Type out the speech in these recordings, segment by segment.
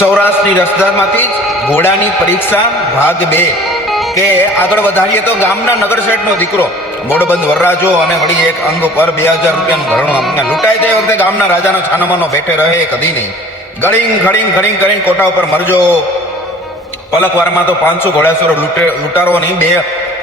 સૌરાષ્ટ્રની રસદારમાંથી જ ઘોડાની પરીક્ષા ભાગ બે. કે આગળ વધારીએ તો ગામના નગર શેઠનો દીકરો મોડબંધ વરરાજો અને વળી એક અંગ પર બે હજાર રૂપિયાનું ભરણું અમને લૂંટાય તે વખતે ગામના રાજાનો છાનામાનો બેઠે રહે કદી નહીં. ગળીંગ ઘડીંગ ઘડીંગ કરીને કોટા ઉપર મરજો. પલકવારમાં તો પાંચસો ઘોડાસોરો લૂંટે લૂંટારોની બે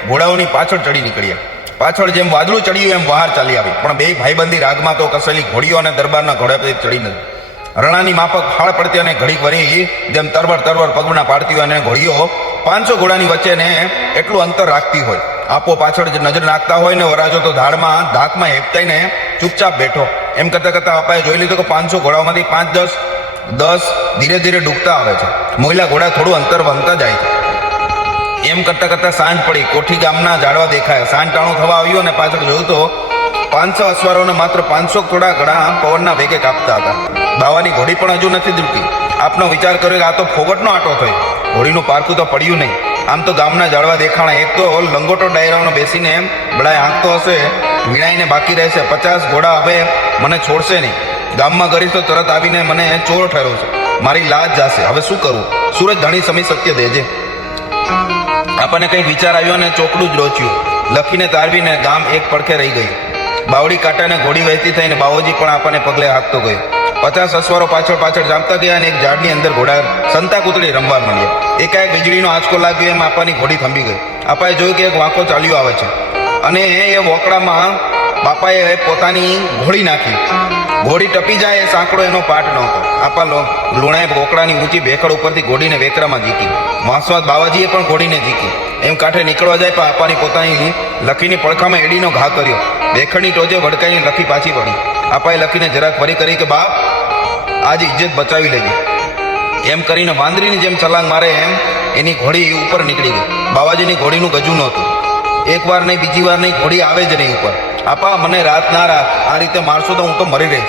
ઘોડાઓની પાછળ ચડી નીકળ્યા. પાછળ જેમ વાદળું ચડ્યું એમ બહાર ચાલી આવી. પણ બે ભાઈબંધી રાગમાં તો કસેલી ઘોડીઓ અને દરબારના ઘોડા પર ચડી નથી રણાની માફક ફાળ પડતી અને ઘડીક વરી જેમ તરવર તરવર પગના પાડતી અને ઘોડીઓ પાંચસો ઘોડાની વચ્ચે ને એટલું અંતર રાખતી હોય. આપો પાછળ જે નજર નાખતા હોય ને વરાજો તો ધાડમાં ધાકમાં હેપતાઈને ચૂપચાપ બેઠો. એમ કરતાં કરતાં અપાએ જોઈ લીધું કે પાંચસો ઘોડાઓમાંથી પાંચ દસ દસ ધીરે ધીરે ડૂબતા આવે છે. મહિલા ઘોડા થોડું અંતર વંતા જાય છે. એમ કરતાં કરતાં સાંજ પડી. કોઠી ગામના ઝાડવા દેખાયા. સાંજ થવા આવ્યું અને પાછળ જોયું તો પાંચસો અસવારોને માત્ર પાંચસો થોડા ઘણા પવનના વેગે કાપતા હતા. બાવાની ઘોડી પણ હજુ નથી દુડતી આપનો વિચાર કર્યો કે આ તો ફોગટનો આટો થયો. ઘોડીનું પારખું તો પડ્યું નહીં. આમ તો ગામના જાળવા દેખાણા એક તો લંગોટો ડાયરાઓનો બેસીને એમ બળાય આંકતો હશે, વીણાઈને બાકી રહેશે. પચાસ ઘોડા હવે મને છોડશે નહીં. ગામમાં ગરીબ તો તરત આવીને મને ચોર ઠેરો છે. મારી લાજ જાશે. હવે શું કરવું સૂરજ ધણી સમય સત્ય દેજે. આપણને કંઈક વિચાર આવ્યો અને ચોકડું જ રોચ્યું. લખીને તારવીને ગામ એક પડખે રહી ગયું. બાવડી કાંટાને ઘોડી વહેતી થઈને બાવોજી પણ આપણને પગલે હાંકતો ગયો. પચાસ અસવારો પાછળ પાછળ જામતા ગયા અને એક ઝાડની અંદર ઘોડા સંતા કૂતળી રમવા માંડ્યા. એકાએક વીજળીનો આંચકો લાગ્યો, એમ આપવાની ઘોડી થંભી ગઈ. આપાએ જોયું કે એક વાંકો ચાલ્યો આવે છે. અને એ વોકડામાં બાપાએ પોતાની ઘોડી નાખી. ઘોડી ટપી જાય એ સાંકડો એનો પાઠ નહોતો આપા લુણાએ બોકડાની ઊંચી ભેખડ ઉપરથી ઘોડીને વેકરામાં જીકી વાંસવાદ બાવાજીએ પણ ઘોડીને જીકી એમ કાંઠે નીકળવા જાય પણ આપાની પોતાની લખીની પડખામાં એડીનો ઘા કર્યો. ભેખડની ટોચે ભડકાઈને લખી પાછી પડી આપાએ લખીને જરાક ફરી કરી કે, બાપ આજ ઇજ્જત બચાવી લેજે. એમ કરીને વાંદરીની જેમ છલાંગ મારે એમ, એની ઘોડી ઉપર નીકળી ગઈ. બાવાજીની ઘોડીનું ગજુ નહોતું. એક વાર નહીં, બીજી વાર નહીં, ઘોડી આવે જ નહીં ઉપર. આપા, મને રાત ના રાત, આ રીતે મારશો તો હું તો મરી રહીશ.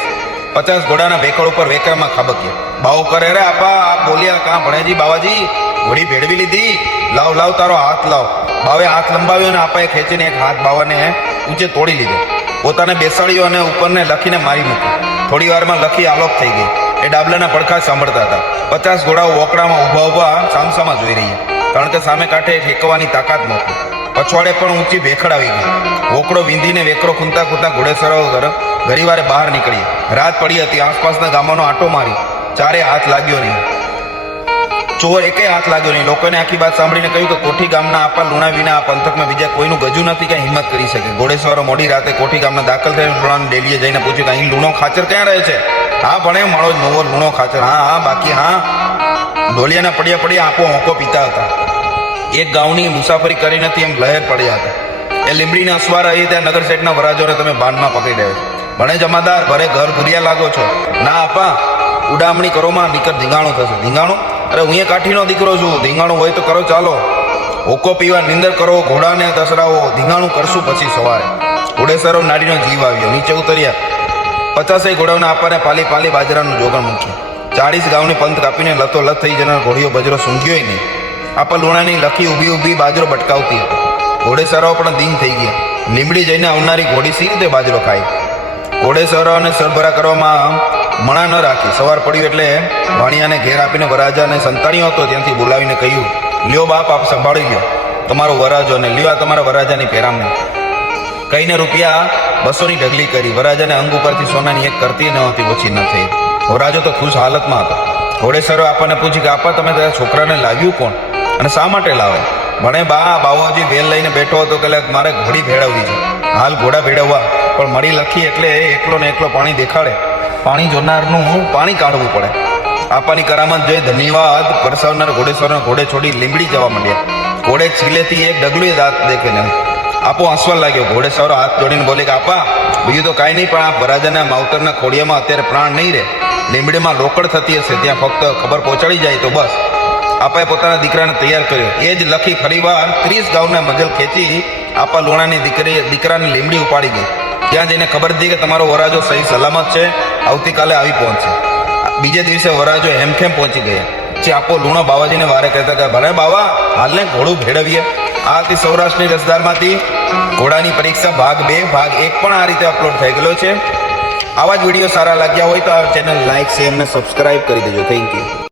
પચાસ ઘોડાના ભેખડ ઉપર વેકરમાં ખાબક્યા. બાવ કરે રે, આપા આ બોલ્યા કાં ભણેજી, બાવાજી? ઘોડી ભેળવી લીધી. લાવ લાવ, તારો હાથ લાવ. બાવે હાથ લંબાવ્યો અને આપાએ ખેંચીને એક હાથ બાવાને ઊંચે તોડી લીધો. પોતાને બેસાડ્યો અને ઉપરને લખીને મારી મૂક્યો. થોડી વારમાં લખી આલોપ થઈ ગઈ. એ ડાબલાના પડખા સાંભળતા હતા. પચાસ ઘોડાઓ વોકડામાં ઊભા ઊભા સામસામાં જોઈ રહ્યા. કારણ કે સામે કાંઠે ઠેકવાની તાકાત નહોતી. પછવાડે પણ ઊંચી ભેખડ આવી ગઈ. વોકડો વિંધીને વેકરો ખૂંતા ખૂંતા ઘર ઘરીવારે બહાર નીકળી રાત પડી હતી. આસપાસના ગામોનો આંટો મારી. ચારે હાથ લાગ્યો નહીં. ચોર એકે હાથ લાગ્યો નહીં. લોકોને આખી વાત સાંભળીને કહ્યું કે કોઠી ગામના આપા લુણા વિના આ પંથકમાં બીજા કોઈનું ગજુ નથી કે હિંમત કરી શકે. ઘોડેસવારો મોડી રાતે કોઠી ગામના દાખલ થઈને ડેલીએ જઈને પૂછ્યું કે અહીં લુણો ખાચર ક્યાં રહે છે? હા ભણે મારો નવો લૂણો ખાચર હા હા, બાકી, હા. ડોલિયાના પડ્યા પડ્યા આપો હોંકો પીતા હતા. એક ગાઉની મુસાફરી કરી નથી એમ લહેર પડ્યા હતા. એ લીમડીના અસવાર અહીં ત્યાં નગર સેટના વરાજોને તમે બાનમાં પકડી રહ્યો છો. ભણે જમાદાર, ભરે ઘર ભૂરિયા લાગો છો. ના, આપા, ઉડામણી કરોમાં નીકળ ધીંગાણું થશે. ધીંગાણું? અરે, હું એ કાઠીનો દીકરો છું. ધીંગાણું હોય તો કરો, ચાલો. હોકો પીવા નિંદર કરો, ઘોડાને દસરાવો ધીંગાણું કરશું પછી સવારે. ઘોડેસરો નાડીનો જીવ આવ્યો. નીચે ઉતર્યા. પચાસેય ઘોડાઓને આપવાને પાલી પાલી બાજરાનું જોગણ મૂક્યું. ચાળીસ ગાઉની પંથ કાપીને લતો લત થઈ જનાર ઘોડીઓ બજરો સૂંઘ્યોય નહીં. આપા લુણાની લખી ઊભી ઊભી બાજરો ભટકાવતી હતી. ઘોડેસરાઓ પણ દીન થઈ ગયા. લીમડી જઈને આવનારી ઘોડી સી રીતે બાજરો ખાય? ઘોડેસરાઓને સરભરા કરવામાં મણા ન રાખી. સવાર પડ્યું એટલે વાણિયાને ઘેર આપીને વરાજાને સંતાણ્યો હતો ત્યાંથી બોલાવીને કહ્યું, લ્યો બાપ, આપ સંભાળી ગયો તમારો વરાજો અને લ્યો, આ તમારા વરાજાની પેરામણી કહીને રૂપિયા બસોની ઢગલી કરી. વરાજાને અંગ ઉપરથી સોનાની એક કરતી ન હતી, ઓછી ન થઈ. વરાજો તો ખુશ હાલતમાં હતો. ઘોડેસરો આપણને પૂછ્યું કે, આપા, તમે તારા છોકરાને લાવ્યું કોણ? અને શા માટે લાવે? ભણે બા, બાવાજી વેલ લઈને બેઠો હતો કે મારે ઘોડી ભેળવવી છે. હાલ ઘોડા ભેળવવા. પણ મળી લખી એટલે એકલો ને એકલો પાણી દેખાડે. પાણી જોનારનું પાણી કાઢવું પડે. આપાની કરામત જોઈ ધન્યવાદ પરસાવનાર ઘોડેશ્વરના ઘોડે છોડી લીંબડી જવા માંડ્યા. ઘોડે છીલેથી એક ડગલું દાંત દેખે નહીં. આપો હસવા લાગ્યો. ઘોડે સારો હાથ જોડીને બોલે કે, આપા, બીજું તો કાંઈ નહીં, પણ આ વરાજાના માવતરના ખોડિયામાં અત્યારે પ્રાણ નહીં રહે. લીમડીમાં રોકડ થતી હશે, ત્યાં ફક્ત ખબર પહોંચાડી જાય તો બસ. આપાએ પોતાના દીકરાને તૈયાર કર્યો. એ જ લખી ફરીવાર ત્રીસ ગાઉના મજલ ખેંચી આપા લોણાની દીકરી, દીકરાની લીમડી ઉપાડી ગઈ. ત્યાં જઈને ખબર હતી કે તમારો વરાજો સહી સલામત છે, આવતીકાલે આવી પહોંચશે. બીજે દિવસે વરાજો હેમખેમ પહોંચી ગયા. જે આપો લુણો બાવાજીને વારે કહેતા કે ભલે બાવા, હાલને ઘોડું ભેળવીએ. આ હતી સૌરાષ્ટ્રની રસદારમાંથી ઘોડાની પરીક્ષા ભાગ બે, ભાગ એક પણ આ રીતે અપલોડ થઈ ગયેલો છે. આવા જ વીડિયો સારા લાગ્યા હોય તો આ ચેનલ લાઈક શેર અને સબસ્ક્રાઇબ કરી દેજો. Thank you